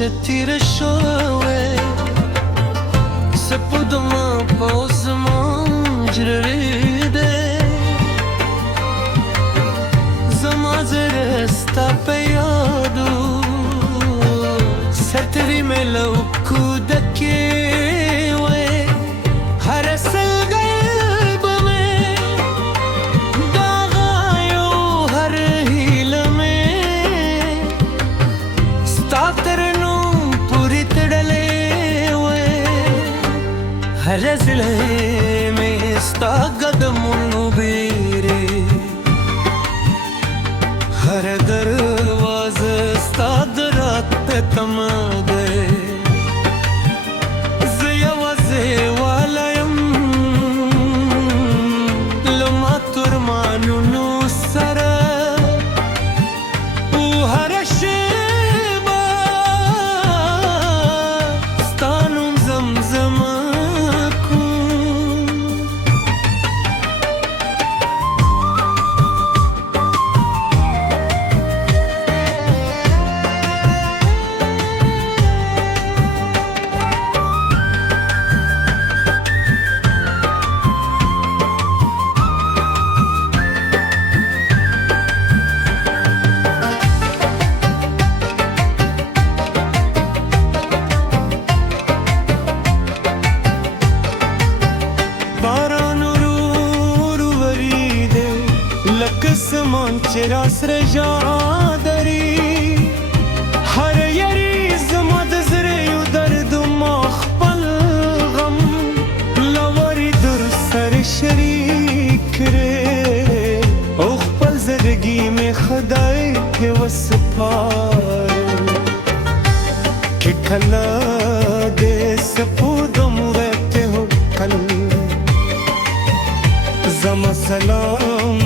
شتیر شوه سپودما پوزمان جریده زما زرستا پیادو ستری ملو کودکی وی هر سلگل بمه داغایو هر هیل میں ستا ترنو پوری تڑلے وی هر زلے میں ستا قدمونو بیرے هر دروازه ستا درات په تما ده زه یوازې والایم له ماتو ارمانونو سره او هره شیبه ستا نوم زمزمه قسمان چې را سره ژادري هر یاري زما د زړه یو درد ما خپل غم لوري در سره شریک کړې او خپل زندګي مې خدای کې وسپاره چې کله دې سپودم ورته هو کله زما سلام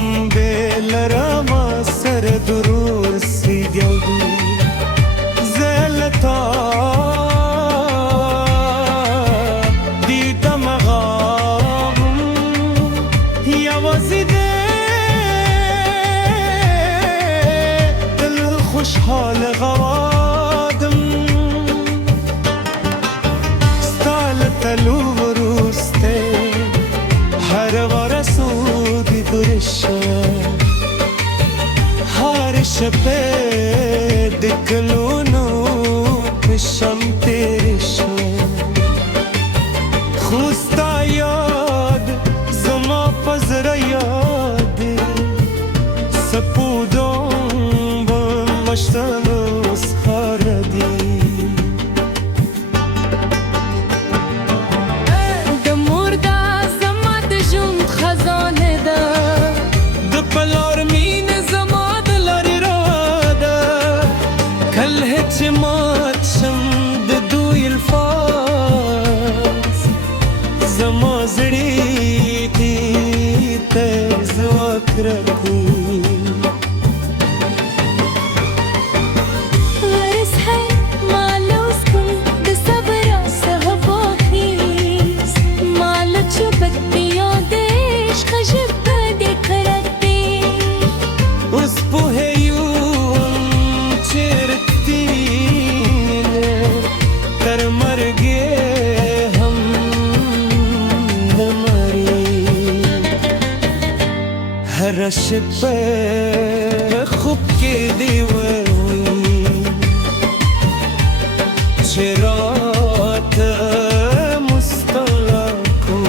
لرما سر درور سیدیو زلتا دیدم غام یوازی ده دل خوشحال غوادم ستال تلو وروسته هر ورسودی درشه شپه د ګلونو په شم تیر شو خو ستا یاد زما په زړه یاد سپودم به مشتنو سخاره دي د مور دا زما د ژوند خزانه ده د پلار مینه چې مات شم د دوی الفاظ زما زړی کې ته ځواک راکوي هر شپه خوب کې دی وروي چې راته مستغرقو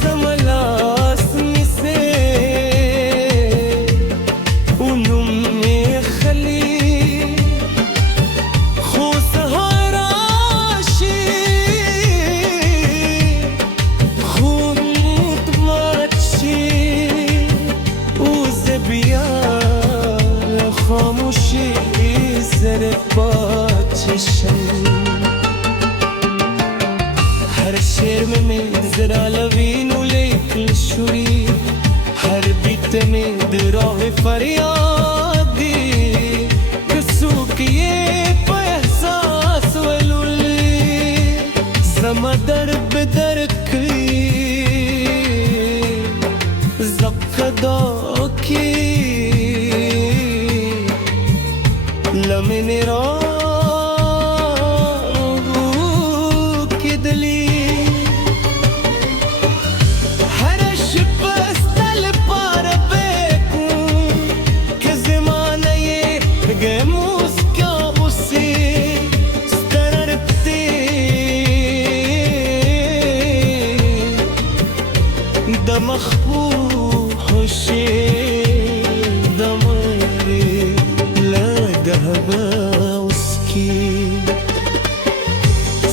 زما لاس نیسې ونوم مې خلي خو سهار راشي خاموشی زر پاچشم هر شعر में जरा लवीनू लेकिन शुरी हर बीत में दराह फरियादी कसू किए एहसास वलुली जमा दर्ब दरकी जक्दा की लमने بو خوشی دمری لگهبه اسکی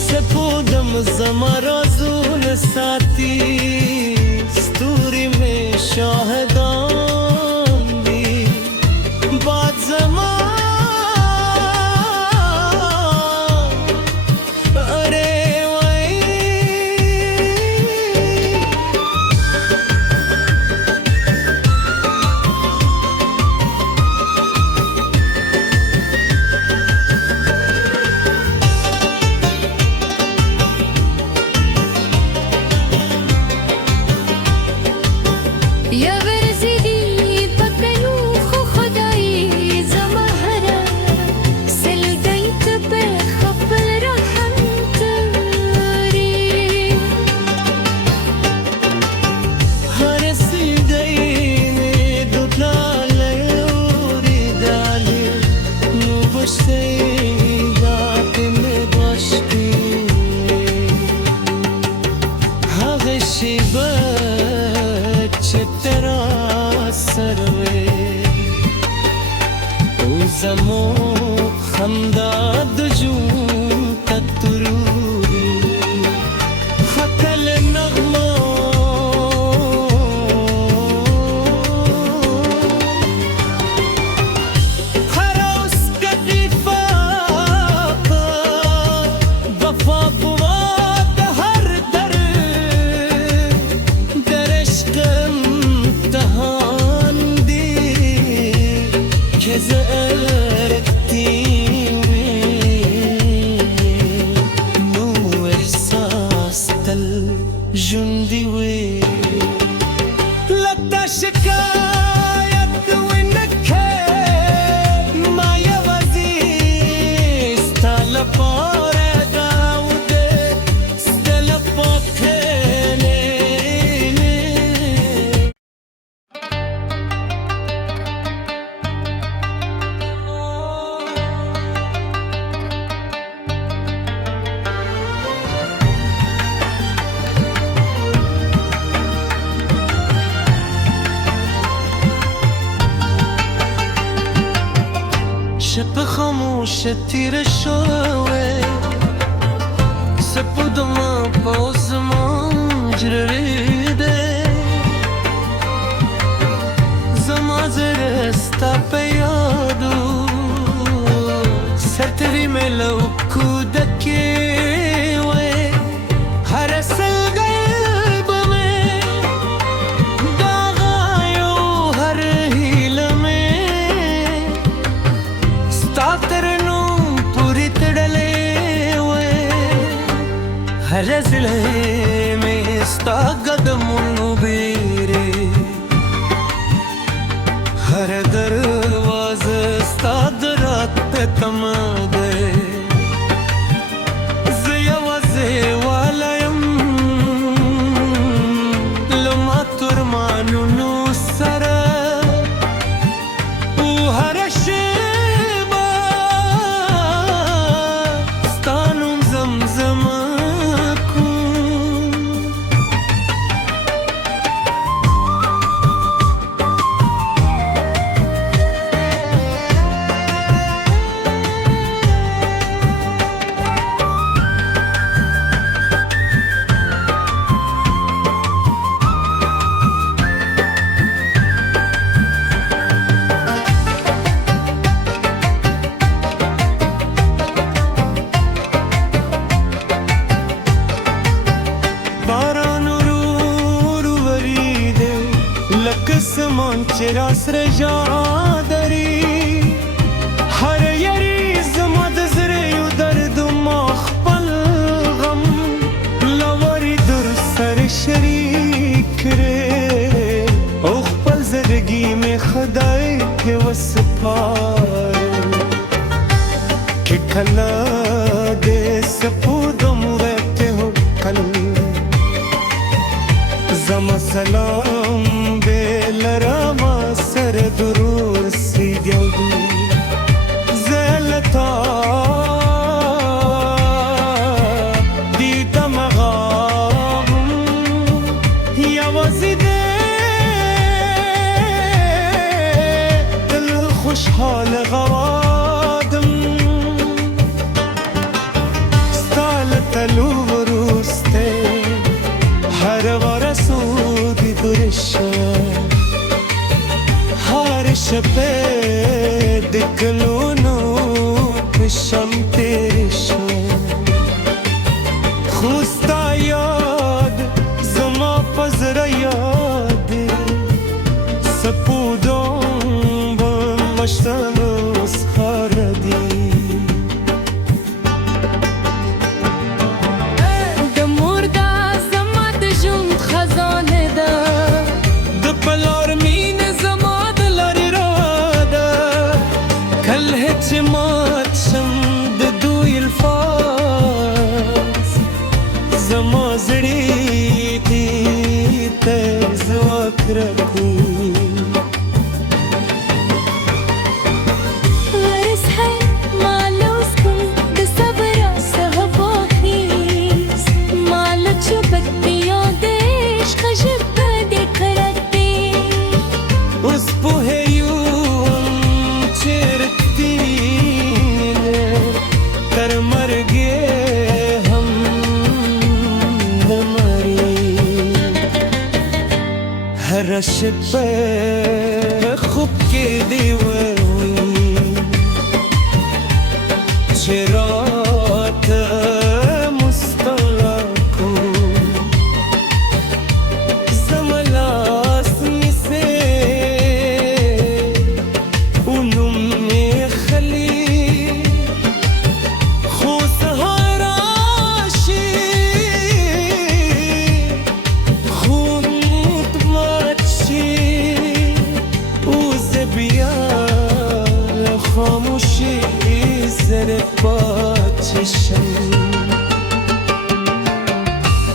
سپودم زمرازون ساتی ستوری میں شاهدان دی باد زمان ارے وای یا ورزیدی پکنو خو خدایی زمهره سلگیت به خبر رحم تری هر سیدینی دوتلالی اوری دالی نو بشتی داتی می باشتی هغه شیبه چې تیرا سروي او زمو خندا د ژوند تطروري خطل نغمه هر اوس کتیفه وفا بود هر در عشق امتحان دی که زرتی نو احساس تل جندی وی لگتا شکایت ونکه ما یوازی ستا لپاره داوده ستا لپاکنه شب خاموش تیره شوه سپودم باز مجرده زمازر استا پیادو سرتری ملو کودکی وی هر اصل قلب میں داغایو هر حیل میں ستا ترنم پوری تڑلے وی هر زلے میں ستا قدمونو بیرے هر دروازه ستا درات پہ تما گئے زه یوازې والایم لما ترمانونو سره او هر شیبه ستا نوم زمزمه کوم چرا سره جادری هر یری زما د زریو درد ما خپل غم لوري در سر شریک کرے او خپل زندگی میں خدای کے وسپار کہ کلا دے سپودم رہتے ہو کل زما سلام لرما سر درور سیدیو زلتا دیدم غام یوازی ده هر شپه دکلونو پشم تیرشو خوستا یاد زما پزر یاد سپودم با مشتن سخاردی مات شم د دوی الفاظ زما زړی دی ته زواک رکو هر شپه خوب کې دی وروي چرات مستلکو زملاس نسه اونم خلی خو سهاراشي خاموشی زر پاچشم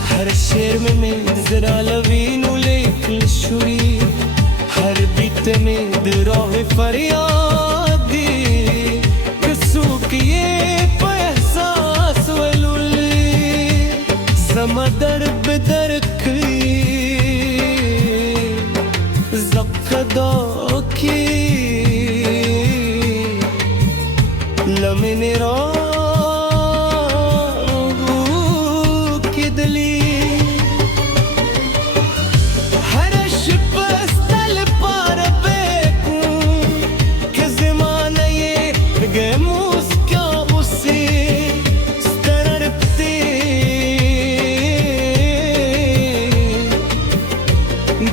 هر شعر میں ذرا لوین و لیکن شوری هر بیت میں دراہ فریادی کسو کیے پا احساس ولولی زما در بدرکی زقدا کی لمن راغو کدلی هر شپه ستل پار بیکون که زمانه گموس کابوسی سترربتی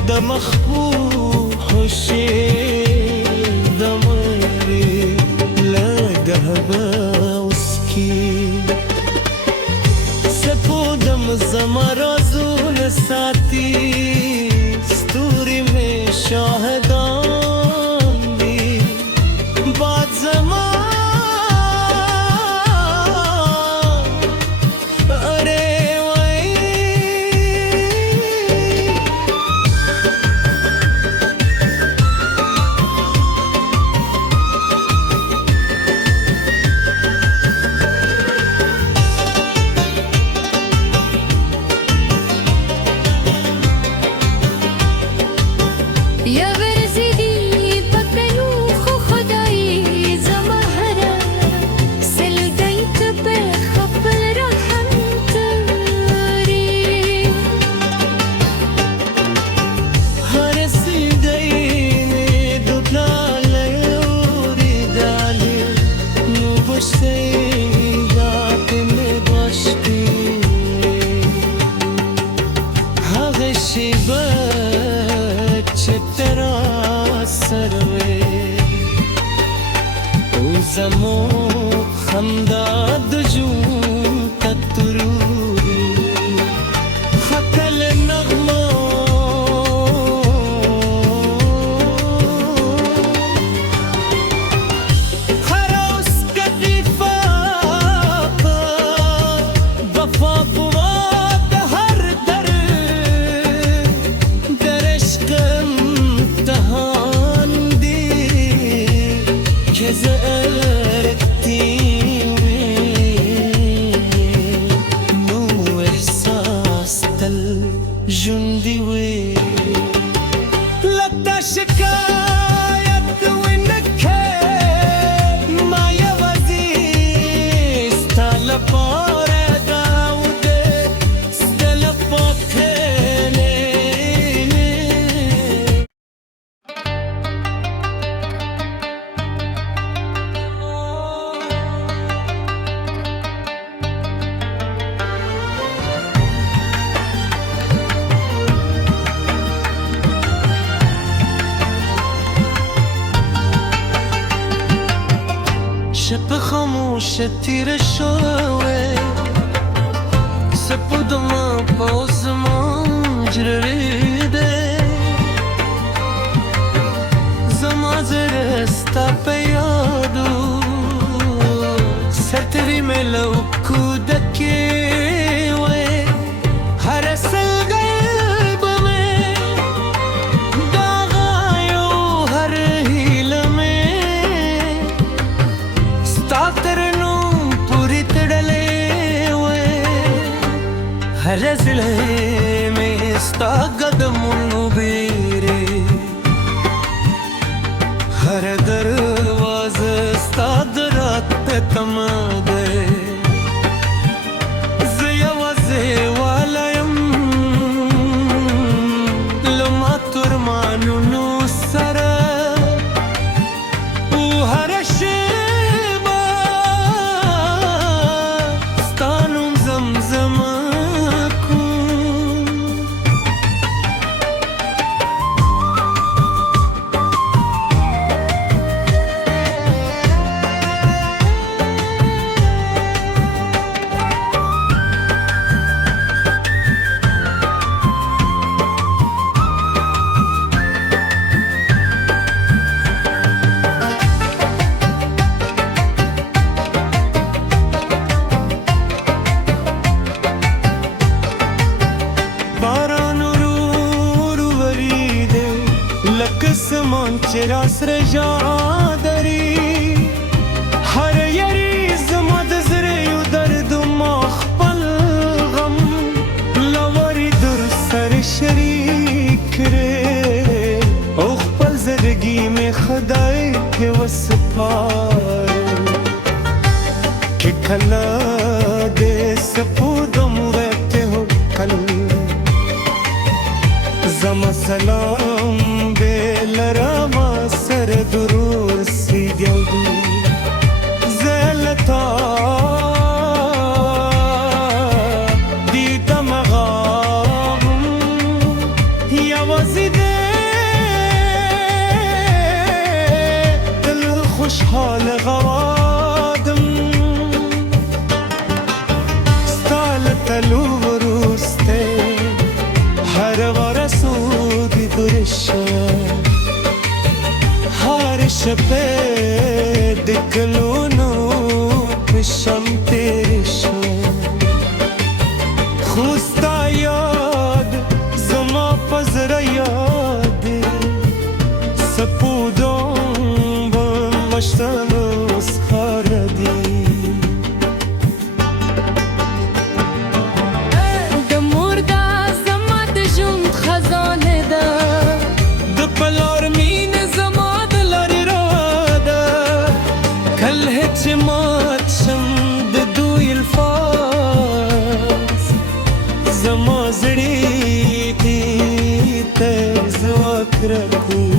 دمخبو حشی دمری उसकी सपूदम ज़मराज़ून साथी स्तूरी में शाहदान भी बाद ज़मान अरे तेरा सरवे उज़मो खंदाद जूं ततरूरी खतल नगमो खरोस कदीफा वफा बुआद हर दर زرتي تیر شوه سپودما پاوزمان جرده زما زره ستا په یادو ستري مې لو کودکې وې هر سلګۍ به مې دا غایو هر هیله مې ستا تر نوم پورې تړلې وې هر زړه مې ستا قدمونو بیرې هر دروازه ستا د راتګ تمه ده زه یوازې واله یم له ماتو ارمانونو سره او هره شېبه ستا نوم زمزمه کوم سمان چې را سره ژادري هر یاري زما د زړه یو درد ما خپل غم لوري در سره شریک کړې او خپل زړګي مې خدای کې وسپار کې کله دې سپودم وته هو کل زما سلام لرما سر درور سی دیودو زلتا دیدم غام یوازی ده دل خوشحال غوادم ستال تلو روسته هر ورسودی درشه شپه د ګلونو په شان تېرې شوه خو ستا یاد زما په زړه یاد سپودم به مشتنو سخاره دي د مور دا زما د ژوند خزانه ده د پلار مینه زما چې مات شم د دوی الفاظ زما زړې دې ته ځواک راکوي